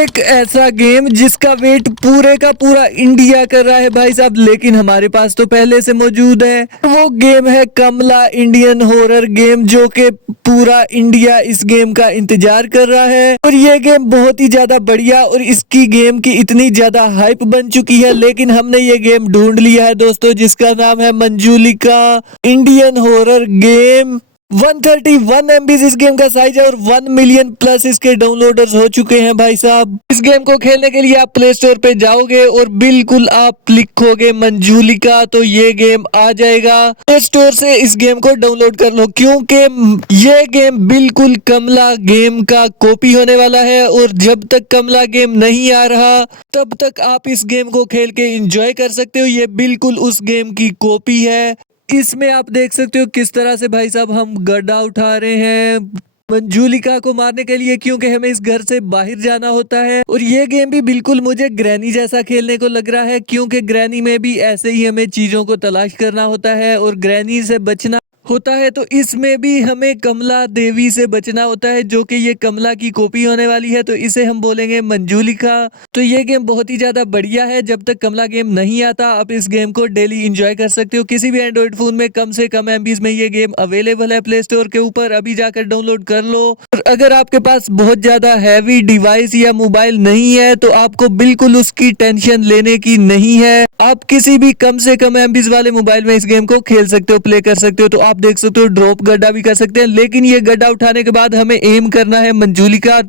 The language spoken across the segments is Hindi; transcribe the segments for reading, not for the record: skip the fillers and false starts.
एक ऐसा गेम जिसका वेट पूरे का पूरा इंडिया कर रहा है भाई साहब, लेकिन हमारे पास तो पहले से मौजूद है। वो गेम है कमला इंडियन हॉरर गेम, जो कि पूरा इंडिया इस गेम का इंतजार कर रहा है। और ये गेम बहुत ही ज्यादा बढ़िया और इसकी गेम की इतनी ज्यादा हाइप बन चुकी है, लेकिन हमने ये गेम ढूंढ लिया है दोस्तों, जिसका नाम है Manjulika Indian horror game. 131 MB इस गेम का साइज है और 1 मिलियन प्लस इसके डाउनलोडर्स हो चुके हैं भाई साहब। इस गेम को खेलने के लिए आप प्ले स्टोर पे जाओगे और बिल्कुल आप लिखोगे मंजूलिका तो ये गेम आ जाएगा। प्ले स्टोर से इस गेम को डाउनलोड कर लो, क्योंकि ये गेम बिल्कुल कमला गेम का कॉपी होने वाला है। और जब तक कमला गेम नहीं आ रहा तब तक आप इस गेम को खेल के एंजॉय कर सकते हो। ये बिल्कुल उस गेम की कॉपी है। इसमें आप देख सकते हो किस तरह से भाई साहब हम गड्ढा उठा रहे हैं मंजूलिका को मारने के लिए, क्योंकि हमें इस घर से बाहर जाना होता है। और ये गेम भी बिल्कुल मुझे ग्रैनी जैसा खेलने को लग रहा है, क्योंकि ग्रैनी में भी ऐसे ही हमें चीजों को तलाश करना होता है और ग्रैनी से बचना होता है। तो इसमें भी हमें कमला देवी से बचना होता है, जो कि ये कमला की कॉपी होने वाली है, तो इसे हम बोलेंगे मंजूलिका। तो ये गेम बहुत ही ज्यादा बढ़िया है। जब तक कमला गेम नहीं आता आप इस गेम को डेली एंजॉय कर सकते हो। किसी भी एंड्रॉइड फोन में कम से कम MBs में ये गेम अवेलेबल है प्ले स्टोर के ऊपर, अभी जाकर डाउनलोड कर लो। और अगर आपके पास बहुत ज्यादा हैवी डिवाइस या मोबाइल नहीं है तो आपको बिल्कुल उसकी टेंशन लेने की नहीं है। आप किसी भी कम से कम MBs वाले मोबाइल में इस गेम को खेल सकते हो, प्ले कर सकते हो। तो आप देख सकते हो ड्रॉप गड्ढा भी कर सकते हैं, लेकिन ये गड्ढा उठाने के बाद हमें एम करना है मंजूलिका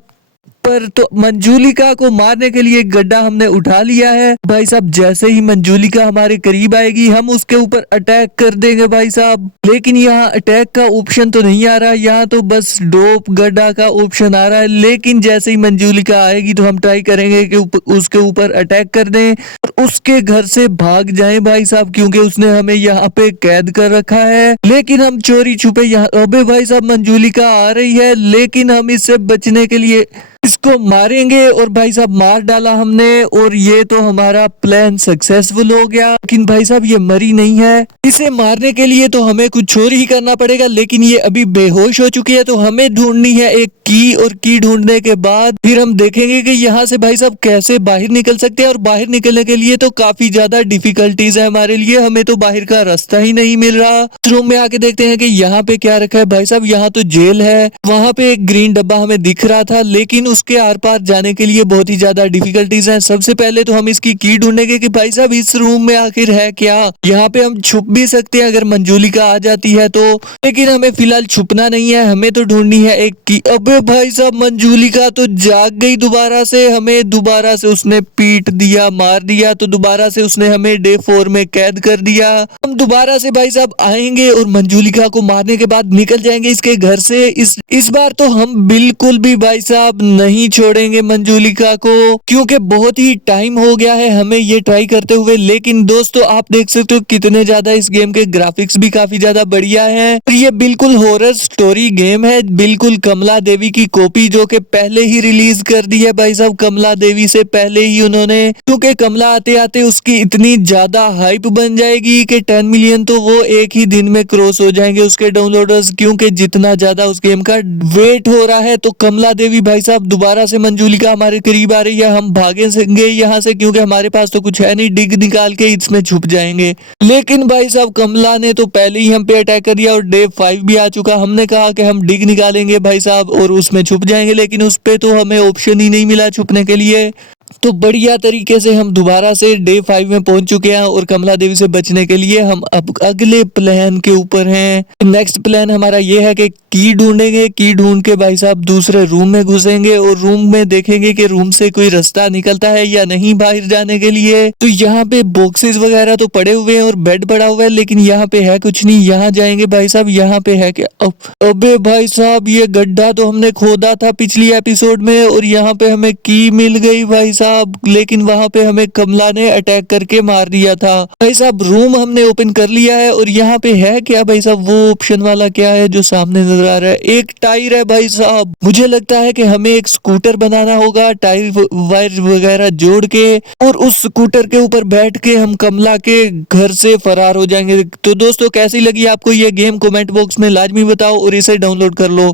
पर। तो मंजूलिका को मारने के लिए गड्ढा हमने उठा लिया है भाई साहब। जैसे ही मंजूलिका हमारे करीब आएगी हम उसके ऊपर अटैक कर देंगे भाई साहब। लेकिन यहाँ अटैक का ऑप्शन तो नहीं आ रहा, यहाँ तो बस ड्रॉप गड्ढा का ऑप्शन आ रहा है। लेकिन जैसे ही मंजूलिका आएगी तो हम ट्राई करेंगे कि उसके ऊपर अटैक कर दें और उसके घर से भाग जाएं भाई साहब, क्योंकि उसने हमें यहाँ पे कैद कर रखा है। लेकिन हम चोरी छुपे यहाँ, अबे भाई साहब मंजूलिका आ रही है, लेकिन हम इससे बचने के लिए इसको मारेंगे। और भाई साहब मार डाला हमने और ये तो हमारा प्लान सक्सेसफुल हो गया। लेकिन भाई साहब ये मरी नहीं है, इसे मारने के लिए तो हमें कुछ और ही करना पड़ेगा। लेकिन ये अभी बेहोश हो चुकी है, तो हमें ढूंढनी है एक की, और की ढूंढने के बाद फिर हम देखेंगे कि यहाँ से भाई साहब कैसे बाहर निकल सकते हैं। और बाहर निकलने के लिए तो काफी ज्यादा डिफिकल्टीज है हमारे लिए, हमें तो बाहर का रास्ता ही नहीं मिल रहा। रूम में आके देखते हैं कि यहाँ पे क्या रखा है भाई साहब। यहाँ तो जेल है, वहां पे एक ग्रीन डब्बा हमें दिख रहा था, लेकिन उसके आर पार जाने के लिए बहुत ही ज्यादा डिफिकल्टीज हैं। सबसे पहले तो हम इसकी की ढूंढेंगे कि भाई साहब इस रूम में आखिर है क्या। यहाँ पे हम छुप भी सकते हैं अगर मंजूलिका आ जाती है तो, लेकिन हमें फिलहाल छुपना नहीं है, हमें तो ढूंढनी है एक की। अबे भाई साहब मंजूलिका तो जाग गई दोबारा से, हमें दोबारा से उसने पीट दिया, मार दिया। तो दोबारा से उसने हमें डे 4 में कैद कर दिया। हम दोबारा से भाई साहब आएंगे और मंजूलिका को मारने के बाद निकल जाएंगे इसके घर से। इस बार तो हम बिल्कुल भी भाई साहब नहीं छोड़ेंगे मंजूलिका को, क्योंकि बहुत ही टाइम हो गया है हमें ये ट्राई करते हुए। लेकिन दोस्तों आप देख सकते हो कितने ज्यादा इस गेम के ग्राफिक्स भी काफी ज्यादा बढ़िया हैं। और ये बिल्कुल हॉरर स्टोरी गेम है, बिल्कुल कमला देवी की कॉपी, जो कि पहले ही रिलीज कर दी है भाई साहब कमला देवी से पहले ही उन्होंने। क्योंकि कमला आते आते उसकी इतनी ज्यादा हाइप बन जाएगी कि 10 मिलियन तो वो एक ही दिन में क्रॉस हो जाएंगे उसके डाउनलोडर्स, क्योंकि जितना ज्यादा उस गेम का वेट हो रहा है। तो कमला देवी भाई साहब दोबारा से मंजूलिका हमारे करीब आ रही है, हम भागेंगे यहाँ से, क्योंकि हमारे पास तो कुछ है नहीं, डिग निकाल के इसमें छुप जाएंगे। लेकिन भाई साहब कमला ने तो पहले ही हम पे अटैक कर दिया और डे 5 भी आ चुका। हमने कहा कि हम डिग निकालेंगे भाई साहब और उसमें छुप जाएंगे, लेकिन उस पे तो हमें ऑप्शन ही नहीं मिला छुपने के लिए। तो बढ़िया तरीके से हम दोबारा से डे 5 में पहुंच चुके हैं और कमला देवी से बचने के लिए हम अब अगले प्लान के ऊपर हैं। नेक्स्ट प्लान हमारा ये है कि की ढूंढेंगे, की ढूंढ के भाई साहब दूसरे रूम में घुसेंगे और रूम में देखेंगे कि रूम से कोई रास्ता निकलता है या नहीं बाहर जाने के लिए। तो यहाँ पे बॉक्सेस वगैरह तो पड़े हुए हैं और बेड पड़ा हुआ है, लेकिन यहाँ पे है कुछ नहीं। यहाँ जाएंगे भाई साहब, यहाँ पे है क्या। अबे भाई साहब ये गड्ढा तो हमने खोदा था पिछली एपिसोड में और यहाँ पे हमें की मिल गई भाई साहब, लेकिन वहां पे हमें कमला ने अटैक करके मार दिया था भाई साहब। रूम हमने ओपन कर लिया है और यहाँ पे है क्या भाई साहब, वो ऑप्शन वाला क्या है जो सामने नजर आ रहा है। एक टायर है भाई साहब, मुझे लगता है कि हमें एक स्कूटर बनाना होगा टायर वायर वगैरह जोड़ के, और उस स्कूटर के ऊपर बैठ के हम कमला के घर से फरार हो जाएंगे। तो दोस्तों कैसी लगी आपको ये गेम, कमेंट बॉक्स में लाजमी बताओ और इसे डाउनलोड कर लो।